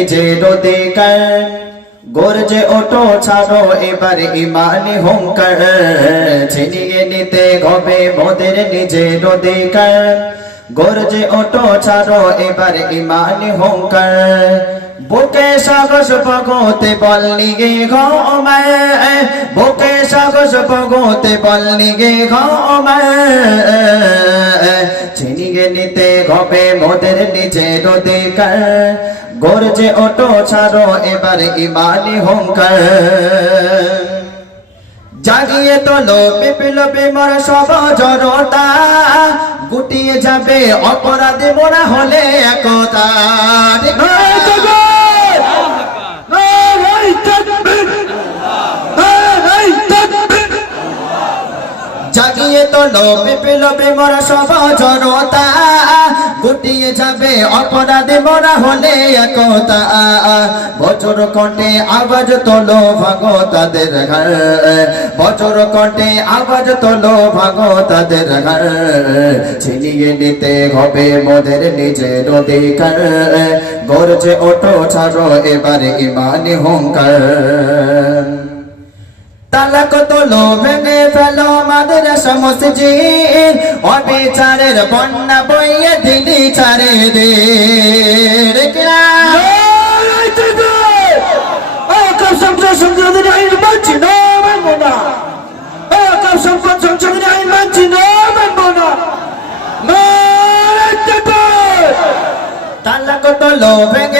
নিজের কর, গর্জে ওটো ছাড়ো, এবার ইমানি হুঙ্কার। ছিনিয়ে নিতে হবে মোদের নিজে রোদে কর, গর্জে ওটো ছাড়ো, এবার ইমানি হুঙ্কার। বুকে সাহস ভগতে বল গে ঘমায় বুকে সাহস ভগতে বললি গে চিনিয়ে নিতে হবে মোদের নিজের অধিকার গর্জে ওটো ছাড়ো এবার ইমানি হুঙ্কার। জাগিয়ে তোলো বিপ্লবী মোর সব জড়তা। গুটিয়ে যাবে অপরাধে মোরা হলে একতা। জাগিয়ে তোলো, বিপ্লবী মোরা সব জড়তা গুটিয়ে যাবে অপরাধে মোরা হলে একতা। বছর কণ্ঠে আওয়াজ তোলো ভাগো তাদের ঘর। বছর কণ্ঠে আওয়াজ তোলো ভাগো তাদের ঘর। ছিনিয়ে নিতে হবে মোদের নিজের অধিকার। গর্জে ওঠো, ছাড়ো এবার ইমানি হুঙ্কার। তালাক তোলো, ভেঙে ফেলো মসজিদ অবিচারের বন্যা বইয়ে দিলি চারে দে। তালাক ফেলো মাদ্রাসা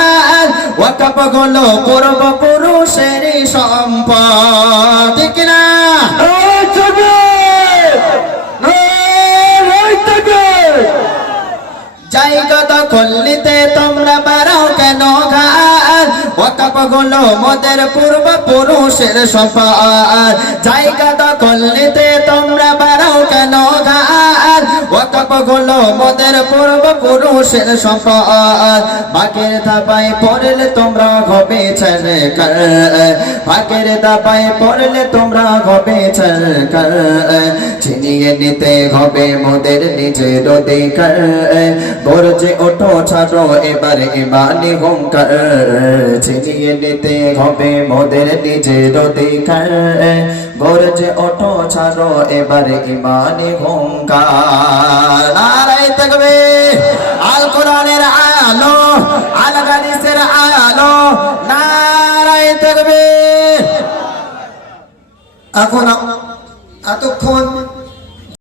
ওয়াকাপগুলো পূর্ব পুরুষের সম্পদ ঠিক না জায়গা দখল নিতে তোমরা বাড়াও কেন ঘাট? ওয়াকাপগুলো মোদের পূর্ব পুরুষের সম্পদ জায়গা দখল নিতে তোমরা বাড়াও কেন ঘাট? ওয়াকাপগুলো মোদের পূর্ব পুরুষের সম্পদ। বাকের দাবায় পড়লে তোমরা হবে ছেলে কর বাকের দাবায় পড়লে তোমরা হবে ছেলে কর ছিনিয়ে নিতে হবে মোদের নিজের অধিকার গর্জে ওঠো, ছাড়ো, এবার ইমানি হুঙ্কার। ছিনিয়ে নিতে হবে মোদের নিজের অধিকার গর্জে অটো ছাড়ো, এবারে ইমানি হুঙ্কার। নারাই থাকবে আল কোরআনের আলো, আল হাদিসের আলো। নারাই থাকবে এখন এতক্ষণ